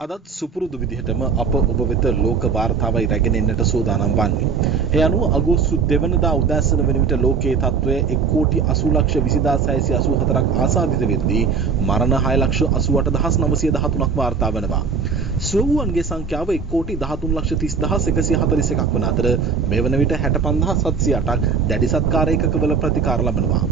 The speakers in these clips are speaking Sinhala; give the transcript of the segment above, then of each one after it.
අදත් සුපුරුදු විදිහටම අප ඔබ වෙත ලෝක වාර්තාවයි රැගෙන එන්නට සූදානම් වන්නේ. ඒ අනුව අගෝස්තු 2 වෙනිදා උදෑසන වන විට ලෝකයේ තත්ත්වය 1,80,6,284ක් ආසාදිත වෙද්දී මරණ 6,88,913ක් වාර්තා වෙනවා. සුවුවන්ගේ සංඛ්‍යාව 1,13,30,141 වන අතර මේ වන විට 65,708ක් දැඩි සත්කාර ඒකකවල ප්‍රතිකාර ලබනවා.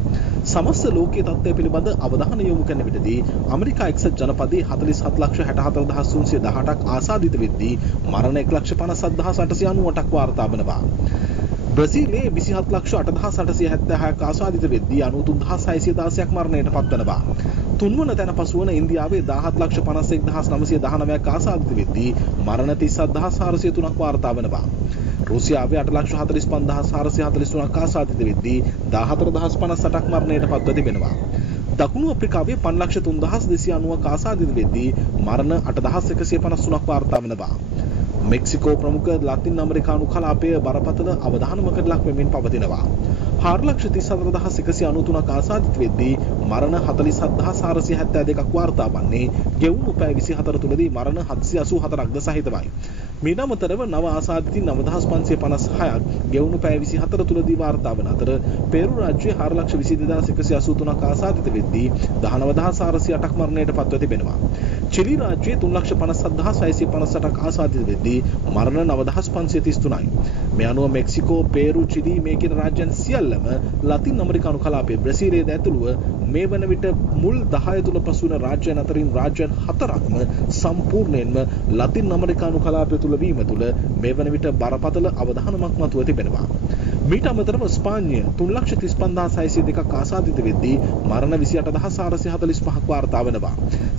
සමස්ත ලෝකයේ තත්ත්වය පිළිබඳ අවධානය යොමු කරන විටදී ඇමරිකා එක්සත් ජනපදයේ 47,64,318ක් ආසාදිත වෙද්දී මරණ 1,57,898ක් වාර්තා වෙනවා. බ්‍රසීලයේ 27,08,876ක් ආසාදිත වෙද්දී 93,616ක් මරණයට පත්වනවා. තුන්වන තැන පසුවන ඉන්දියාවේ 17,51,919ක් ආසාදිත වෙද්දී මරණ 37,403ක් වාර්තා වෙනවා. රුසියාවේ 8,45,443ක් ආසාදිත වෙද්දී 14,058ක් මරණයට පත්ව තිබෙනවා. දකුණු අප්‍රිකාවේ 5,03,290ක් ආසාදිත වෙද්දී මරණ 8,153ක් වාර්තා වෙනවා. මෙක්සිකෝ ප්‍රමුඛ ලතින් ඇමරිකානු කලාපයේ බරපතල අවධානමකට ලක් වෙමින් පවතිනවා. 4,34,193ක් ආසාදිත වෙද්දී මරණ 47,472ක් වාර්තා වන්නේ ගෙවුණු පැය 24 තුලදී මරණ 784ක්ද සහිතවයි. මීට අමතරව නව ආසාදිතින් 9,556ක් ගෙවුණු පැය 24 තුලදී වාර්තා වන අතර පෙරු රාජ්‍යයේ 4,22,183ක් ආසාදිත වෙද්දී 19,408ක් මරණයට පත්ව තිබෙනවා. චිලි රාජ්‍යයේ 3,57,658ක් ආසාදිත වෙද්දී මරණ 9,533යි. මේ අනුව මෙක්සිකෝ, පෙරු, චිලි මේ කියන රාජ්‍යයන් සියල්ලම ලතින් ඇමරිකානු කලාපයේ බ්‍රසීලයේ ඇතුළුව මේ වන විට මුල් 10 තුල පසුවන රාජ්‍යයන් අතරින් රාජ්‍යයන් 4ක්ම සම්පූර්ණයෙන්ම ලතින් ඇමරිකානු කලාපය තුල වීම තුල මේ වන විට බරපතල අවධානමක් මතුව තිබෙනවා. මීට අමතරව ස්පාඤ්ඤය 3,35,602ක් ආසාදිත වෙද්දී මරණ 28,445ක් වාර්තා වෙනවා.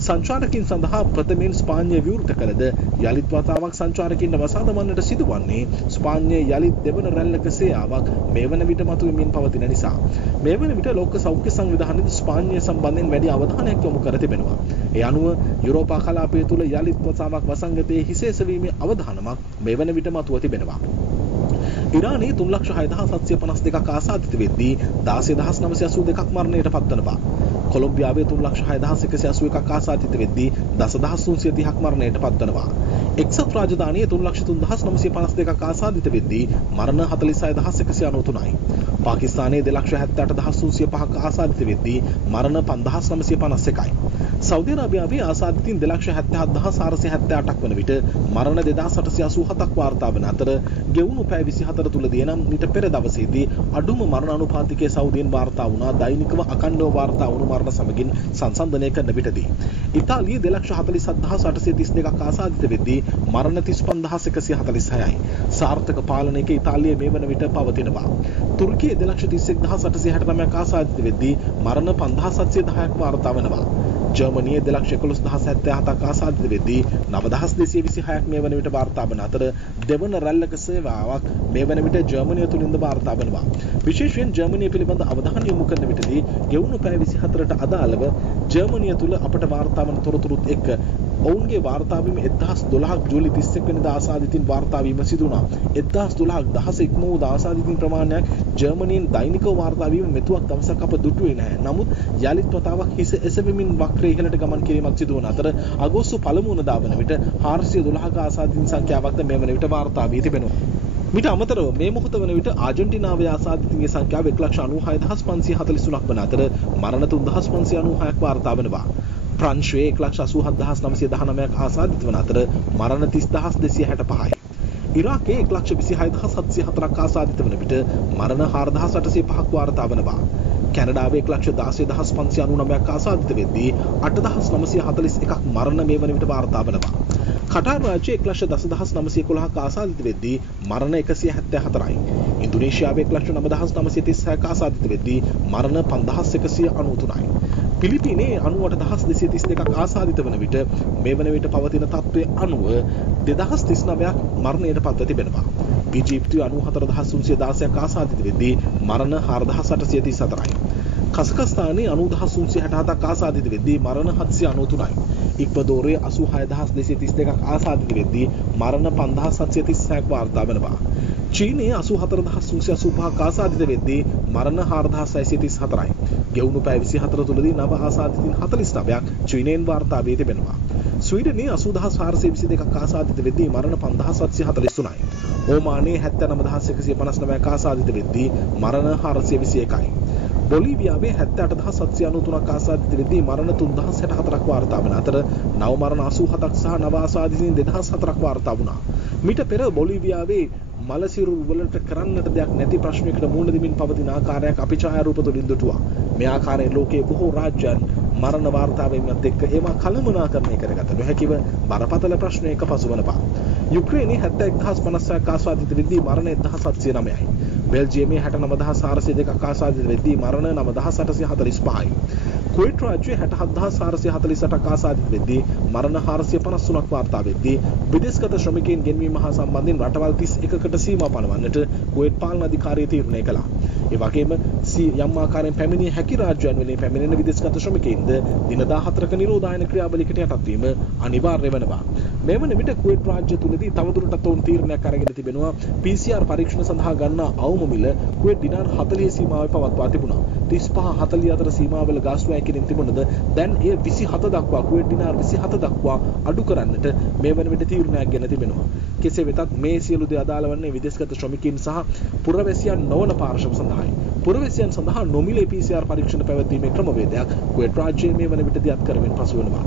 සංචාරකින් සඳහා ප්‍රථමයෙන් ස්පාඤ්ඤය විවෘත කළද යලිත් වතාවක් සංචාරකින් වසා දමන්නට සිදුවන්නේ ස්පාඤ්ඤයේ යලිත් දෙවන රැල්ලක සේයාවක් මේ වන විට මතුවෙමින් පවතින නිසා. මේ වන විට ලෝක සෞඛ්‍ය සංවිධානයේ ස්පාඤ්ඤය සම්බන්ධයෙන් වැඩි අවධානයක් යොමු කර තිබෙනවා. ඒ අනුව යුරෝපා කලාපය තුල යලිත් වතාවක් වසංගතයේ හිසේස වීමේ අවධානමක් මේ වන විට මතුව තිබෙනවා. ඉරානයේ 3,06,752ක් ආසාදිත වෙද්දී 16,982ක් මරණයට පත්වනවා. කොලොම්බියාවේ 3,06,181ක් ආසාදිත වෙද්දී 10,330ක් මරණයට පත්වනවා. එක්සත් රාජධානියේ 3,03,952ක් ආසාදිත වෙද්දී මරණ 46,193යි. පාකිස්තානයේ 2,78,305ක් ආසාදිත වෙද්දී මරණ 5,951යි. සෞදි අරාබියාවේ ආසාදිතින් 2,77,478ක් වන විට මරණ 2,887ක් වාර්තා වන අතර ගෙවුණු පැය 24 තුලදී නම් ඊට පෙර දවසේදී අඩුම මරණ අනුපාතිකයේ සෞදියෙන් වාර්තා වුණා. දෛනිකව අඛණ්ඩව වාර්තා වුණු මරණ සමගින් සංසන්දනය කරන විටදී ඉතාලියේ 2,47,832ක් ආසාදිත වෙද්දී මරණ 35,146යි. සාර්ථක පාලනයක ඉතාලිය මේ වන විට පවතිනවා. තුර්කියේ 2,31,869ක් ආසාදිත වෙද්දී මරණ 5,710ක් වාර්තා වෙනවා. ජර්මනියේ 2,11,077ක් ආසාදිත වෙද්දී 9,226ක් මේ වන විට වාර්තා වන අතර දෙවන රැල්ලක සේවාවක් මේ වන විට ජර්මනිය තුලින්ද වාර්තා වෙනවා. විශේෂයෙන් ජර්මනිය පිළිබඳ අවධානය යොමු කරන විටදී ගෙවුණු පැය 24ට අදාළව ජර්මනිය තුල අපට වාර්තා වන තොරතුරුත් එක්ක ඔවුන්ගේ වාර්තා වීම 1012ක් ජූලි 31 වෙනිදා ආසාදිතින් වාර්තා වීම සිදු වුණා. 1012ක් දහස ඉක්ම වූ ආසාදිතින් ප්‍රමාණයක් ජර්මනියෙන් දෛනිකව වාර්තා වීම මෙතුවක් දවසක් අප දුටුවේ නැහැ. නමුත් යලිත් වතාවක් හිස එසවෙමින් වක්‍රයේ ඉහළට ගමන් කිරීමක් සිදු වන අතර අගෝස්තු 1 වෙනිදා වන විට 412ක ආසාදිතින් සංඛ්‍යාවක්ද මේ වන විට වාර්තා වී තිබෙනවා. මීට අමතරව මේ මොහොත වන විට ආජන්ටිනාවේ ආසාදිතින්ගේ සංඛ්‍යාව 1,96,543ක් වන අතර මරණ 3,596ක් වාර්තා වෙනවා. ප්‍රංශයේ 1,87,919ක් ආසාදිත වන අතර මරණ 30,265යි. ඉරාකයේ 1,26,704ක් ආසාදිත වන විට මරණ 4,805ක් වාර්තා වෙනවා. කැනඩාවේ 1,16,599ක් ආසාදිත වෙද්දී 8,941ක් මරණ මේ වන විට වාර්තා වෙනවා. කටාර් රාජ්‍යයේ 1,10,911ක් ආසාදිත වෙද්දී මරණ 174යි. ඉන්දුනීසියාවේ 1,09,936ක් ආසාදිත වෙද්දී මරණ 5,193යි. පිලිපීනයේ 98,232ක් ආසාදිත වන විට මේ වන විට පවතින තත්ත්වයේ අනුව 2,039ක් මරණයට පත්ව තිබෙනවා. ඊජිප්තුවේ 94,316ක් ආසාදිත වෙද්දී මරණ 4,834යි. කසකස්ථානයේ 90,367ක් ආසාදිත වෙද්දී මරණ 793යි. ඉක්වදෝරයේ 86,232ක් ආසාදිත වෙද්දී මරණ 5,736ක් වාර්තා වෙනවා. චීනයේ 84,385ක් ආසාදිත වෙද්දී මරණ 4,634යි. ගෙවුණු පැය 24 තුලදී නව ආසාදිතින් 49ක් චීනයෙන් වාර්තා වී තිබෙනවා. ස්වීඩනයේ 80422ක් ආසාදිත වෙද්දී මරණ 5743යි. ඕමානයේ 79159ක් ආසාදිත වෙද්දී මරණ 421යි. බොලීවියාවේ 78793ක් ආසාදිත වෙද්දී මරණ 3064ක් වාර්තා වන අතර නව මරණ 87ක් සහ නව ආසාදිතින් 2004ක් වාර්තා වුණා. මීට පෙර බොලීවියාවේ මලසිරු වලට කරන්නට දෙයක් නැති ප්‍රශ්නයකට මුහුණ දෙමින් පවතින ආකාරයක් අපි ඡායාරූප තුලින් දුටුවා. මේ ආකාරයෙන් ලෝකයේ බොහෝ රාජ්‍යයන් මරණ වාර්තාවෙන්වත් එක්ක ඒවා කළමනාකරණය කරගත නොහැකිව බරපතල ප්‍රශ්නයක පසුවන බව. යුක්‍රේනයේ 71056ක් ආසාදිත වෙද්දී මරණ 1709යි. බෙල්ජියමේ 69402ක් ආසාදිත වෙද්දී මරණ 9845යි. කුවේට් රාජ්‍යයේ 67448ක් ආසාදිත වෙද්දී මරණ 453ක් වාර්තා වෙද්දී විදේශගත ශ්‍රමිකයන් ගෙන්වීම හා සම්බන්ධයෙන් රටවල් 31කට සීමා පනවන්නට කුවේට් පාලන අධිකාරිය තීරණය කළා. ඒ වගේම යම් ආකාරයෙන් පැමිණිය හැකි රාජ්‍යයන් වලින් පැමිණෙන විදේශගත ශ්‍රමිකයින්ද දින 14ක නිරෝධායන ක්‍රියාවලියකට යටත් වීම අනිවාර්ය වෙනවා. මේ වන විට කුවේට් රාජ්‍ය තුලදී තවදුරටත් ඔවුන් තීරණයක් අරගෙන තිබෙනවා PCR පරීක්ෂණ සඳහා ගන්නා අවම මිල කුවේට් දිනාර් 40 සීමාවේ පවත්වා තිබුණා. 35 40 අතර සීමාවල ගාස්තු කිරින් තිබුණද දැන් එය 27 දක්වා කුවේට් දිනාර් 27 දක්වා අඩු කරන්නට මේ වන විට තීරණයක් ගෙන තිබෙනවා. කෙසේ වෙතත් මේ සියලු දේ අදාළ වන්නේ විදේශගත ශ්‍රමිකයින් සහ පුරවැසියන් නොවන පාර්ශව සඳහායි. පුරවැසියන් සඳහා නොමිලේ PCR පරීක්ෂණ පැවැත්වීමේ ක්‍රමවේදයක් කුවේට් රාජ්‍යයේ මේ වන විට දියත් කරමින් පසු වෙනවා.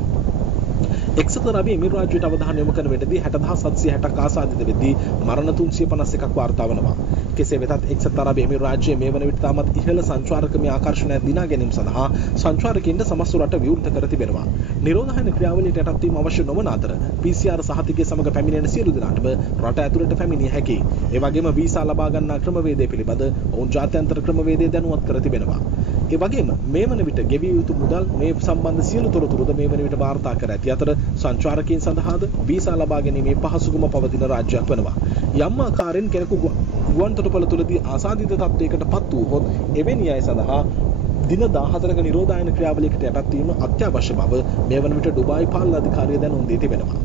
එක්සත් අරාබි එමිරාජ්‍යයට අවධානය යොමු කරන විටදී 60760ක් ආසාදිත වෙද්දී මරණ 351ක් වාර්තා වනවා. කෙසේ වෙතත් එක්සත් අරාබි එමිරාජ්‍යයේ මේ වන විට තාමත් ඉහළ සංචාරකමේ ආකර්ෂණයක් දිනා ගැනීම සඳහා සංචාරකයින්ට සමස්ත රට විවෘත කර තිබෙනවා. නිරෝධායන ක්‍රියාවලියට යටත් වීම අවශ්‍ය නොවන අතර PCR සහතිකය සමග පැමිණෙන සියලු දෙනාටම රට ඇතුළට පැමිණිය හැකියි. ඒ වගේම වීසා ලබා ගන්නා ක්‍රමවේදය පිළිබඳ ඔවුන් ජාත්‍යන්තර ක්‍රමවේදය දැනුවත් කර තිබෙනවා. ඒ වගේම මේ වන විට ගෙවිය යුතු මුදල් මේ සම්බන්ධ සියලු තොරතුරුද මේ වන විට වාර්තා කර ඇති අතර සංචාරකයන් සඳහාද වීසා ලබා ගැනීමේ පහසුකම පවතින රාජ්‍යයක් වෙනවා. යම් ආකාරයෙන් කෙනෙකු ගුවන් තොටුපළ තුලදී ආසාදිත තත්ත්වයකට පත් වූහොත් එවැනි අය සඳහා දින 14ක නිරෝධායන ක්‍රියාවලියකට යටත් වීම අත්‍යවශ්‍ය බව මේ වන විට ඩුබායි පාලන අධිකාරිය දැනුම් දී තිබෙනවා.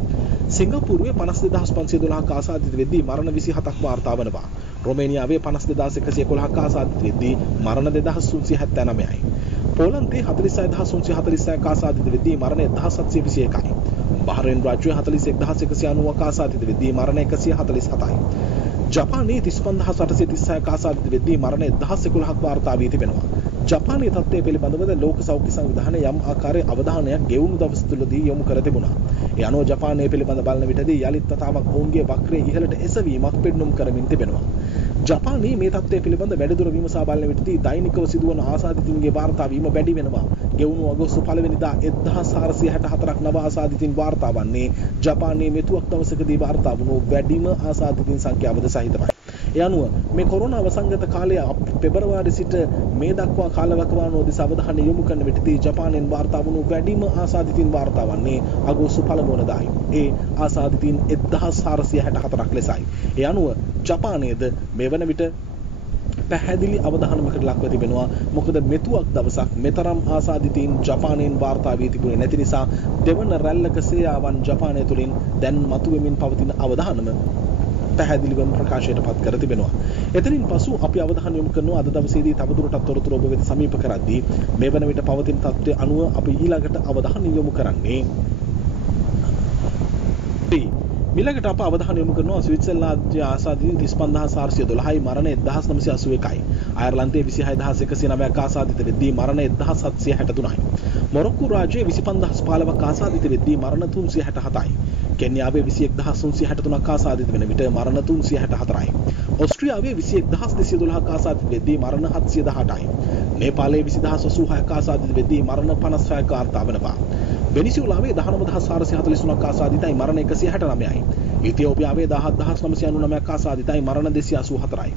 සිංගප්පූරුවේ 52511ක් ආසාදිත වෙද්දී මරණ 27ක් වාර්තා වනවා. රොමේනියාවේ 52111ක් ආසාදිත වෙද්දී මරණ 2379යි. පෝලන්තයේ 46346ක් ආසාදිත වෙද්දී මරණ 1721යි. බහරේන් රාජ්‍යයේ 41190ක් ආසාදිත වෙද්දී මරණ 147යි. ජපානයේ 35836ක් ආසාදිත වෙද්දී මරණ 1011ක් වාර්තා වී තිබෙනවා. ජපානයේ තත්ත්වය පිළිබඳව ලෝක සෞඛ්‍ය සංවිධානය යම් ආකාරයේ අවධානයක් ගෙවුණු දවස් තුලදී යොමු කර තිබුණා. ඒ අනුව ජපානයේ පිළිබඳ බලන විටදී යලිත් තතාවක් ඔවුන්ගේ වක්‍රයේ ඉහළට එසවීමක් පෙන්눔 කරමින් තිබෙනවා. ජපානයේ මේ තත්ත්වය පිළිබඳ වැඩිදුර විමසා බලන විටදී දෛනිකව සිදුවන ආසාදිතින්ගේ වාර්තා වීම වැඩි වෙනවා. ගෙවුණු අගෝස්තු 1 වෙනිදා 1464ක් නව ආසාදිතින් වාර්තා වන්නේ ජපානයේ මෙතුවක් දවසකදී වාර්තා වුණු වැඩිම ආසාදිතින් සංඛ්‍යාවද සහිතවයි. ඒ අනුව මේ කොරෝනා වසංගත කාලය පෙබරවාරි සිට මේ දක්වා කාලවකවානුව දෙස අවධානය යොමු කරන විටදී ජපානයෙන් වාර්තා වුණු වැඩිම ආසාදිතින් වාර්තා වන්නේ අගෝස්තු 1 වෙනිදායි. ඒ ආසාදිතින් 1464ක් ලෙසයි. ඒ අනුව ජපානයේද මේ වන විට පැහැදිලි අවධානමකට ලක්ව තිබෙනවා. මොකද මෙතුවක් දවසක් මෙතරම් ආසාදිතයින් ජපානයෙන් වාර්තා වී තිබුණේ නැති නිසා දෙවන රැල්ලක සේයාවන් ජපානය තුළින් දැන් මතුවෙමින් පවතින අවධානම පැහැදිලිවම ප්‍රකාශයට පත් කර තිබෙනවා. එතනින් පසු අපි අවධානය යොමු කරනවා අද දවසේදී තවදුරටත් තොරතුරු ඔබ වෙත සමීප කරද්දී මේ වන විට පවතින තත්ත්වය අනුව අපි ඊළඟට අවධානය යොමු කරන්නේ ඊළඟට අප අවධානය යොමු කරනවා ස්විට්සර්ලන්තයේ ආසාදිත 35412යි මරණ 1981යි. අයර්ලන්තයේ 26109ක් ආසාදිත වෙද්දී මරණ 1763යි. මොරොක්කෝ රාජ්‍යයේ 25015ක් ආසාදිත වෙද්දී මරණ 367යි. කෙන්යාවේ 21363ක් ආසාදිත වෙන විට මරණ 364යි. ඕස්ට්‍රියාවේ 21212ක් ආසාදිත වෙද්දී මරණ 718යි. නේපාලයේ 20086ක් ආසාදිත වෙද්දී මරණ 56ක් වාර්තා වෙනවා. වෙනිසුලාවේ 19443ක් ආසාදිතයි මරණ 169යි. ඉතියෝපියාවේ 17999ක් ආසාදිතයි මරණ 284යි.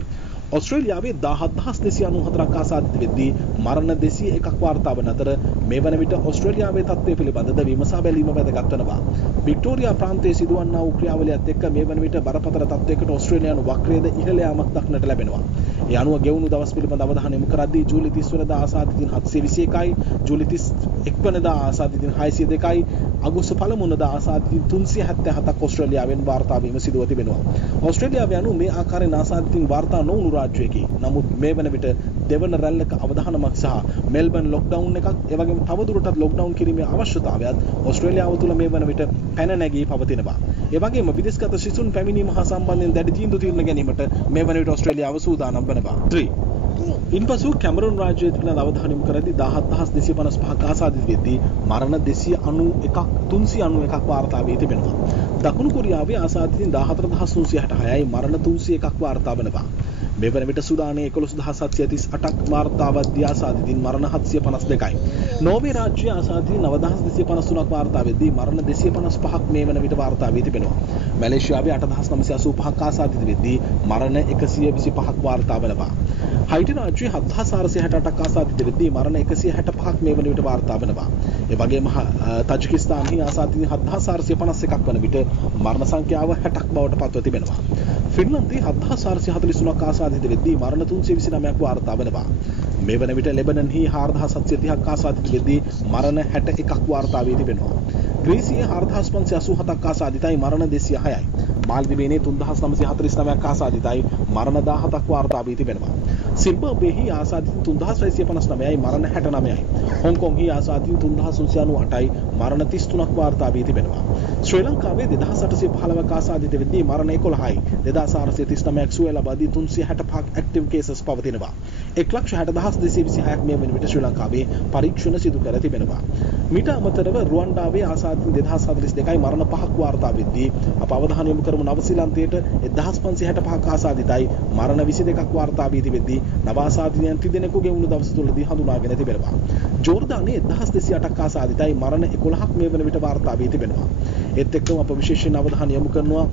ඔස්ට්‍රේලියාවේ 17294ක් ආසාදිත වෙද්දී මරණ 201ක් වාර්තා වන අතර මේ වන විට ඔස්ට්‍රේලියාවේ තත්ත්වය පිළිබඳව විමසා බැලීම වැදගත් වෙනවා. වික්ටෝරියා ප්‍රාන්තයේ සිදුවන්නා වූ ක්‍රියාවලියත් එක්ක මේ වන විට බරපතල තත්ත්වයකට ඔස්ට්‍රේලියානු වක්‍රයේද ඉහළ යාමක් දක්නට ලැබෙනවා. ඒ අනුව ගෙවුණු දවස් පිළිබඳ අවධානය යොමු කරද්දී ජූලි 30 වෙනිදා ආසාදිතින් 721යි, ජූලි 31 වෙනිදා ආසාදිතින් 602යි, අගෝස්තු 1 වෙනිදා ආසාදිතින් 377ක් ඔස්ට්‍රේලියාවෙන් වාර්තා වීම සිදුව තිබෙනවා. ඔස්ට්‍රේලියාව යනු මේ ආකාරයෙන් ආසාදිතින් වාර්තා නොවුණු රාජ්‍යයකි. නමුත් මේ වන විට දෙවන රැල්ලක අවධානමක් සහ මෙල්බන් ලොක්ඩවුන් එකක් ඒ වගේම තවදුරටත් ලොක්ඩවුන් කිරීමේ අවශ්‍යතාවයත් ඕස්ට්‍රේලියාව තුළ මේ වන විට පැන නැගී පවතිනවා. ඒ වගේම විදේශගත සිසුන් පැමිණීම හා සම්බන්ධයෙන් දැඩි තීන්දුව తీරන ගැනීමට මේ වන විට ඕස්ට්‍රේලියාව සූදානම් වෙනවා. 3. ඉන්පසු කැමරුන් රාජ්‍යය පිළිබඳ අවධානය යොමු කරද්දී 17255ක ආසාදිත වෙද්දී මරණ 391ක් වාර්තා වී තිබෙනවා. දකුණු කොරියාවේ ආසාදිතින් 14366යි මරණ 301ක් වාර්තා වෙනවා. මේ වන විට සුඩානයේ 11738ක් වාර්තාවද්දී ආසාදිතින් මරණ 752යි. නෝර්වේ රාජ්‍යයේ ආසාදිතින් 9253ක් වාර්තා වෙද්දී මරණ 255ක් මේ වන විට වාර්තා වී තිබෙනවා. මැලේසියාවේ 8985ක් ආසාදිත වෙද්දී මරණ 125ක් වාර්තා වෙනවා. හයිටි රාජ්‍යයේ 7468ක් ආසාදිත වෙද්දී මරණ 165ක් මේ වන විට වාර්තා වෙනවා. ඒ වගේම තජිකිස්තානයේ ආසාදිත 7451ක් වන විට මරණ සංඛ්‍යාව 60ක් බවට පත්ව තිබෙනවා. ෆින්ලන්තයේ 7443ක් ආසාදිත වෙද්දී මරණ 329ක් වාර්තා වෙනවා. මේ වන විට ලෙබනන්හි 4730ක් ආසාදිත වෙද්දී මරණ 61ක් වාර්තා වී තිබෙනවා. ග්‍රීසියේ 4587ක් ආසාදිතයි මරණ 206යි. මාල්දිවයිනේ 3949ක් ආසාදිතයි මරණ 17ක් වාර්තා වී තිබෙනවා. සිම්බාබ්වෙහි ආසාදිත 3659යි මරණ 69යි. හොංකොංග්හි ආසාදිත 3998යි මරණ 33ක් වාර්තා වී තිබෙනවා. ශ්‍රී ලංකාවේ 2815ක ආසාදිත වෙද්දී මරණ 11යි. 2439ක් සුවය ලබා දී 365ක් ඇක්ටිව් කේසස් පවතිනවා. 1,60,226ක් මේ වන විට ශ්‍රී ලංකාවේ පරීක්ෂණ සිදු කර තිබෙනවා. මීට අමතරව රුවන්ඩාවේ ආසාදිත 2042යි මරණ 5ක් වාර්තා වෙද්දී අප අවධානය යොමු කරමු නවසීලන්තයට 1565ක ආසාදිතයි මරණ 22ක් වාර්තා වී තිබෙද්දී නව ආසාදිතයන් තිදෙනෙකුගේ වුණු දවස තුළදී හඳුනාගෙන තිබෙනවා. ජෝර්දානයේ 1208ක් ආසාදිතයි මරණ 11ක් මේ වන විට වාර්තා වී තිබෙනවා. ඒත් එක්කම අප විශේෂයෙන් අවධානය යොමු කරනවා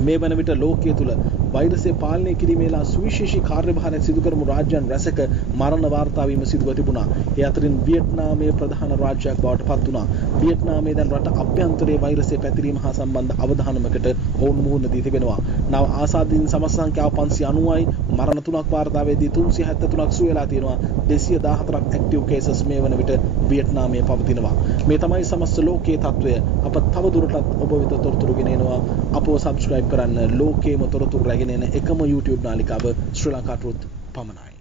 මේ වන විට ලෝකයේ තුල වෛරසය පාලනය කිරීමේලා සුවිශේෂී කාර්යභාරයක් සිදු කරමු රාජ්‍යයන් රැසක මරණ වාර්තා වීම සිදුව තිබුණා. ඒ අතරින් වියට්නාමයේ ප්‍රධාන රාජ්‍යයක් බවට පත් වුණා. වියට්නාමයේ දැන් රට අභ්‍යන්තරයේ වෛරසය පැතිරීම හා සම්බන්ධ අවධානමකට ඔවුන් මුහුණ දී තිබෙනවා. නව ආසාදිත සමස්ත සංඛ්‍යාව 590යි. මරණ 3ක් වාර්තා වෙද්දී 373ක් සුවයලා තියෙනවා. 214ක් ඇක්ටිව් කේසස් මේ වන විට වියට්නාමයේ පවතිනවා. මේ තමයි සමස්ත ලෝකයේ තත්ත්වය. අප තව දුරටත් ඔබ වෙත තොරතුරු ගෙන එනවා. අපව සබ්ස්ක්‍රයිබ් කරන්න. ලෝකයේම තොරතුරු රැගෙන එන එකම YouTube නාලිකාව ශ්‍රී ලංකා ට්‍රූත් පමණයි.